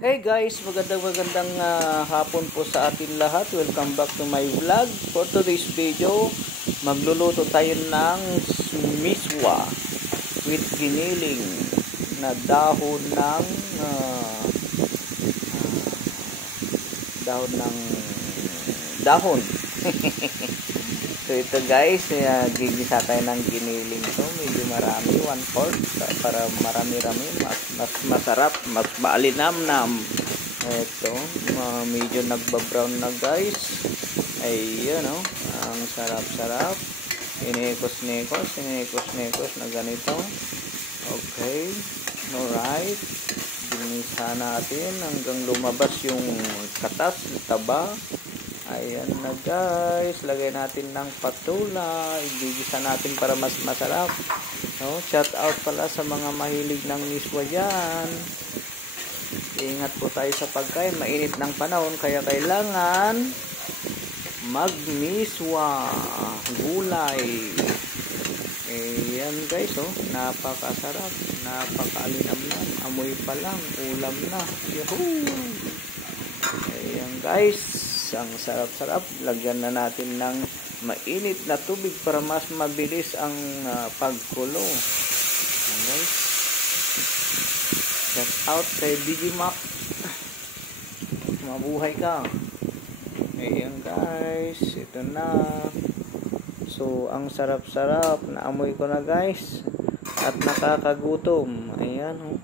Hey guys, magandang hapon po sa atin lahat. Welcome back to my vlog. For today's video, magluluto tayo ng miswa with giniling na dahon ng dahon. So ito guys, gigisa tayo ng giniling to. Medyo marami, 1/4 para marami-rami, mas masarap, mas maalinamnam. Ito, medyo nagbabrown na guys. Ayun oh, ang sarap-sarap. Inikos-nikos na ganito. Okay, alright. Ginisa natin hanggang lumabas yung katas, taba. Ayan na guys, lagay natin ng patula, igigisa natin para mas masarap. No? Shout out pala sa mga mahilig ng miswa dyan. Ingat po tayo sa pagkain, mainit ng panahon, kaya kailangan magmiswa, gulay. Ayan guys, oh, napakasarap, napakaalinamnam, amoy pa lang, ulam na. Yahoo! Ayan guys, ang sarap-sarap. Lagyan na natin ng mainit na tubig para mas mabilis ang pagkulo. Okay. Shout out kay Digimap. Mabuhay ka. Ayan guys, ito na. So, ang sarap-sarap. Naamoy ko na guys. At nakakagutom. Ayan oh.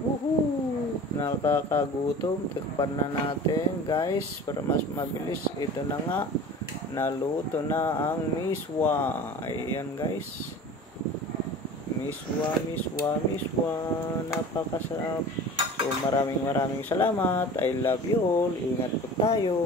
Woohoo! Nakakagutom. Tikpan na natin guys para mas mabilis. Ito na nga, naluto na ang miswa. Ayan guys, miswa, napakasarap. So maraming salamat. I love you all. Ingat po tayo.